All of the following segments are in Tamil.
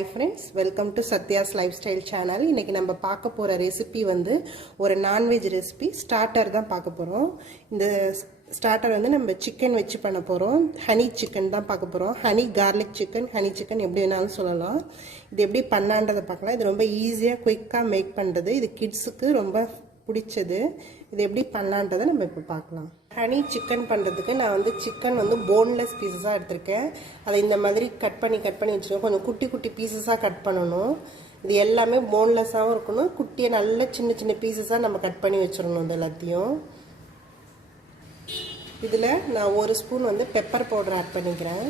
Hi friends, welcome to Satya's Lifestyle channel. இன்னைக்கு நம்ம பார்க்க போற ரெசிபி வந்து ஒரு நான்வெஜ் ரெசிபி ஸ்டார்டர் தான் பார்க்க போறோம். இந்த ஸ்டார்டர் வந்து நம்ம சிக்கன் வெச்சு பண்ண போறோம். ஹனி சிக்கன் தான் பார்க்க போறோம். Honey garlic chicken, honey chicken எப்படி வேணாலும் சொல்லலாம். இது எப்படி பண்ணான்றதை பார்க்கலாம். இது ரொம்ப ஈஸியா குயிக்கா மேக் பண்றது. இது கிட்ஸ்க்கு ரொம்ப பிடிச்சது. இது எப்படி பண்ணலான்றதை நம்ம இப்போ பார்க்கலாம். ஹனி சிக்கன் பண்ணுறதுக்கு நான் வந்து சிக்கன் வந்து போன்லெஸ் பீசஸாக எடுத்திருக்கேன். அதை இந்த மாதிரி கட் பண்ணி வச்சுருக்கேன். கொஞ்சம் குட்டி குட்டி பீசஸாக கட் பண்ணணும். இது எல்லாமே போன்லெஸ்ஸாகவும் இருக்கணும். குட்டியை நல்ல சின்ன சின்ன பீசஸாக நம்ம கட் பண்ணி வச்சிடணும். இது எல்லாத்தையும் இதில் நான் 1 ஸ்பூன் வந்து பெப்பர் பவுடர் ஆட் பண்ணிக்கிறேன்.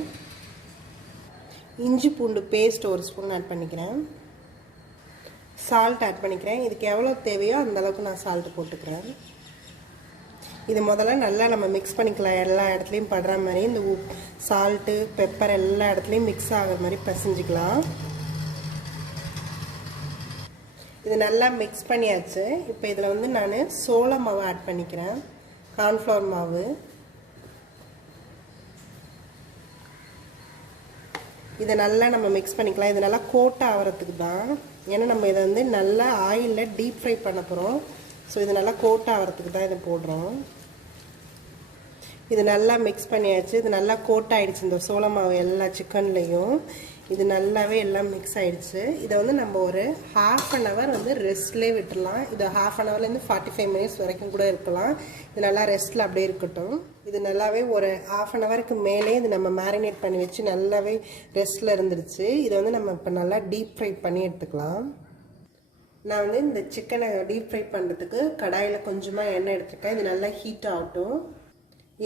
இஞ்சி பூண்டு பேஸ்ட் 1 ஸ்பூன் ஆட் பண்ணிக்கிறேன். சால்ட் ஆட் பண்ணிக்கிறேன். இதுக்கு எவ்வளோ தேவையோ அந்தளவுக்கு நான் சால்ட்டு போட்டுக்கிறேன். இது முதல்ல நல்லா நம்ம மிக்ஸ் பண்ணிக்கலாம். எல்லா இடத்துலையும் படுற மாதிரி இந்த சால்ட்டு பெப்பர் எல்லா இடத்துலையும் மிக்ஸ் ஆகிற மாதிரி பிசைஞ்சிக்கலாம். இது நல்லா மிக்ஸ் பண்ணியாச்சு. இப்போ இதில் வந்து நான் சோள மாவு ஆட் பண்ணிக்கிறேன். கார்ன்ஃப்ளவர் மாவு. இதை நல்லா நம்ம மிக்ஸ் பண்ணிக்கலாம். இது நல்லா கோட் ஆகிறதுக்கு தான். ஏன்னா நம்ம இதை வந்து நல்லா ஆயிலில் டீப் ஃப்ரை பண்ண போகிறோம். ஸோ இது நல்லா கோட் ஆகிறதுக்கு தான் இதை போடுறோம். இது நல்லா மிக்ஸ் பண்ணியாச்சு. இது நல்லா கோட் ஆகிடுச்சு இந்த சோள மாவு எல்லா சிக்கன்லேயும். இது நல்லாவே எல்லாம் மிக்ஸ் ஆகிடுச்சு. இதை வந்து நம்ம ஒரு ½ அன் ஹவர் வந்து ரெஸ்ட்லேயே விட்டுடலாம். இது ½ அன் ஹவர்லேருந்து 45 மினிட்ஸ் வரைக்கும் கூட இருக்கலாம். இது நல்லா ரெஸ்ட்டில் அப்படியே இருக்கட்டும். இது நல்லாவே ஒரு ½ அன் ஹவருக்கு மேலே இது நம்ம மேரினேட் பண்ணி வச்சு நல்லாவே ரெஸ்ட்டில் இருந்துருச்சு. இதை வந்து நம்ம இப்போ நல்லா டீப் ஃப்ரை பண்ணி எடுத்துக்கலாம். நான் வந்து இந்த சிக்கனை டீப் ஃப்ரை பண்ணுறதுக்கு கடாயில் கொஞ்சமாக எண்ணெய் எடுத்துருக்கேன். இது நல்லா ஹீட் ஆகட்டும்.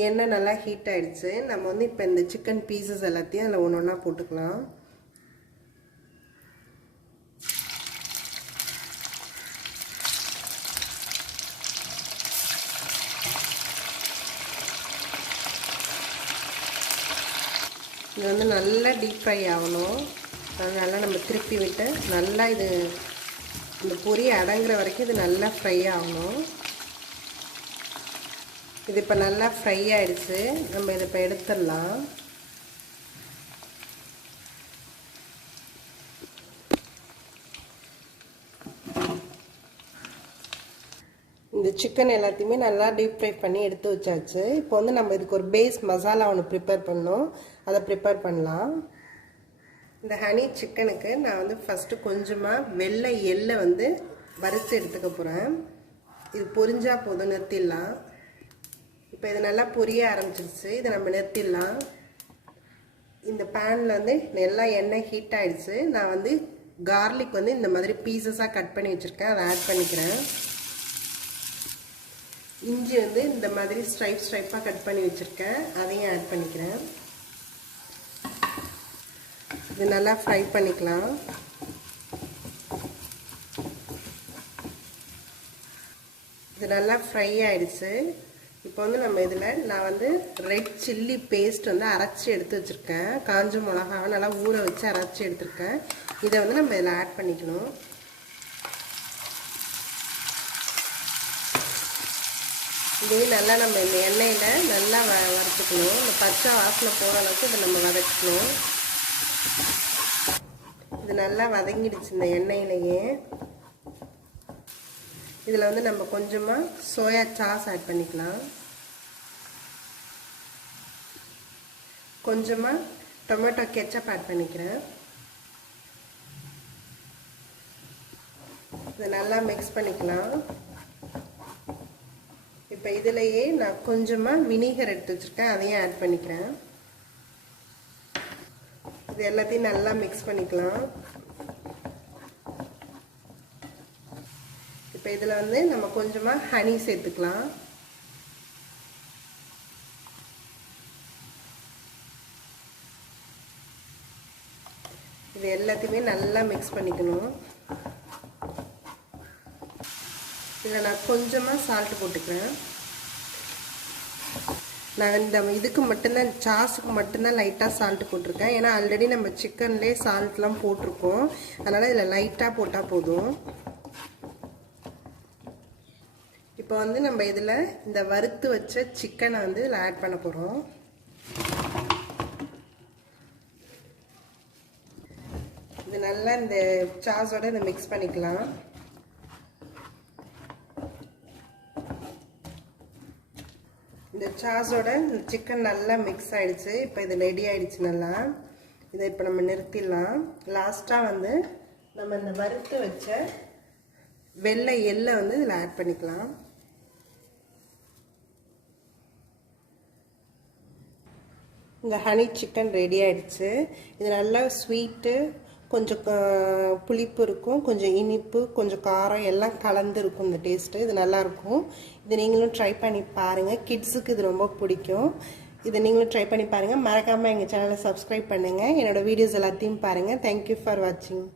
எண்ணெய் நல்லா ஹீட் ஆகிடுச்சு. நம்ம வந்து இப்போ இந்த சிக்கன் பீசஸ் எல்லாத்தையும் அதில் ஒன்று ஒன்றா போட்டுக்கலாம். இது வந்து நல்லா டீப் ஃப்ரை ஆகணும். அதனால நம்ம திருப்பி விட்டு நல்லா இது இந்த பொரி அடங்குற வரைக்கும் இது நல்லா ஃப்ரை ஆகணும். இது இப்போ நல்லா ஃப்ரை ஆகிடுச்சு. நம்ம இதை இப்போ எடுத்துடலாம். இந்த சிக்கன் எல்லாத்தையுமே நல்லா டீப் ஃப்ரை பண்ணி எடுத்து வச்சாச்சு. இப்போ வந்து நம்ம இதுக்கு ஒரு பேஸ் மசாலா ஒன்று ப்ரிப்பேர் பண்ணோம். அதை ப்ரிப்பேர் பண்ணலாம். இந்த ஹனி சிக்கனுக்கு நான் வந்து ஃபஸ்ட்டு கொஞ்சமாக வெள்ளை எள்ளை வந்து வறுத்து எடுத்துக்க போகிறேன். இது பொரிஞ்சா போதும், நிறுத்திடலாம். இப்போ இது நல்லா பொரிய ஆரம்பிச்சிருச்சு. இதை நம்ம நிறுத்திடலாம். இந்த பேனில் வந்து நல்லா எண்ணெய் ஹீட் ஆகிடுச்சு. நான் வந்து கார்லிக் வந்து இந்த மாதிரி பீசஸாக கட் பண்ணி வச்சுருக்கேன். அதை ஆட் பண்ணிக்கிறேன். இஞ்சி வந்து இந்த மாதிரி ஸ்ட்ரைப்பாக கட் பண்ணி வச்சுருக்கேன். அதையும் ஆட் பண்ணிக்கிறேன். இது நல்லா ஃப்ரை பண்ணிக்கலாம். இது நல்லா ஃப்ரை ஆகிடுச்சு. இப்போ வந்து நம்ம இதில் நான் வந்து ரெட் சில்லி பேஸ்ட் வந்து அரைச்சி எடுத்து வச்சுருக்கேன். காஞ்ச மிளகாவை நல்லா ஊற வச்சு அரைச்சி எடுத்துருக்கேன். இதை வந்து நம்ம இதில் ஆட் பண்ணிக்கணும். இதையும் நல்லா நம்ம இந்த எண்ணெயில் நல்லா வறுத்துக்கணும். இந்த பச்சை வாசனை போகிற அளவுக்கு இதை நம்ம வதக்கணும். இது நல்லா வதங்கிடுச்சு இந்த எண்ணெயிலேயே. இதில் வந்து நம்ம கொஞ்சமாக சோயா சாஸ் ஆட் பண்ணிக்கலாம். கொஞ்சமாக டொமேட்டோ கெச்சப் ஆட் பண்ணிக்கிறேன். இதை நல்லா மிக்ஸ் பண்ணிக்கலாம். இப்போ இதிலேயே நான் கொஞ்சமாக வினிகர் எடுத்து வச்சுருக்கேன். அதையும் ஆட் பண்ணிக்கிறேன். இது எல்லாத்தையும் நல்லா மிக்ஸ் பண்ணிக்கலாம். இப்போ இதில் வந்து நம்ம கொஞ்சமாக ஹனி சேர்த்துக்கலாம். இது எல்லாத்தையுமே நல்லா மிக்ஸ் பண்ணிக்கணும். இதில் நான் கொஞ்சமாக சால்ட்டு போட்டுக்கிறேன். நான் இந்த இதுக்கு மட்டும்தான் சாஸுக்கு மட்டும்தான் லைட்டாக சால்ட்டு போட்டிருக்கேன். ஏன்னா ஆல்ரெடி நம்ம சிக்கன்லேயே சால்ட்லாம் போட்டிருக்கோம். அதனால் இதில் லைட்டாக போட்டால் போதும். இப்போ வந்து நம்ம இதில் இந்த வறுத்து வச்ச சிக்கனை வந்து இதில் ஆட் பண்ண போகிறோம். இது நல்லா இந்த சாஸோட இதை மிக்ஸ் பண்ணிக்கலாம். இந்த சாஸோட இந்த சிக்கன் நல்லா மிக்ஸ் ஆயிடுச்சு. இப்போ இது ரெடி ஆயிடுச்சு நல்லா. இதை இப்போ நம்ம நிறுத்திடலாம். லாஸ்ட்டாக வந்து நம்ம இந்த வறுத்து வச்ச வெள்ளை எள்ளை வந்து இதில் ஆட் பண்ணிக்கலாம். இந்த ஹனி சிக்கன் ரெடி ஆயிடுச்சு. இது நல்லா ஸ்வீட்டு, கொஞ்சம் புளிப்பு இருக்கும், கொஞ்சம் இனிப்பு, கொஞ்சம் காரம் எல்லாம் கலந்து இருக்கும் இந்த டேஸ்ட்டு. இது நல்லாயிருக்கும். இது நீங்களும் ட்ரை பண்ணி பாருங்கள். கிட்ஸுக்கு இது ரொம்ப பிடிக்கும். இதை நீங்களும் ட்ரை பண்ணி பாருங்கள். மறக்காமல் எங்கள் சேனலை சப்ஸ்கிரைப் பண்ணுங்கள். என்னோடய வீடியோஸ் எல்லாத்தையும் பாருங்கள். தேங்க்யூ ஃபார் வாட்சிங்.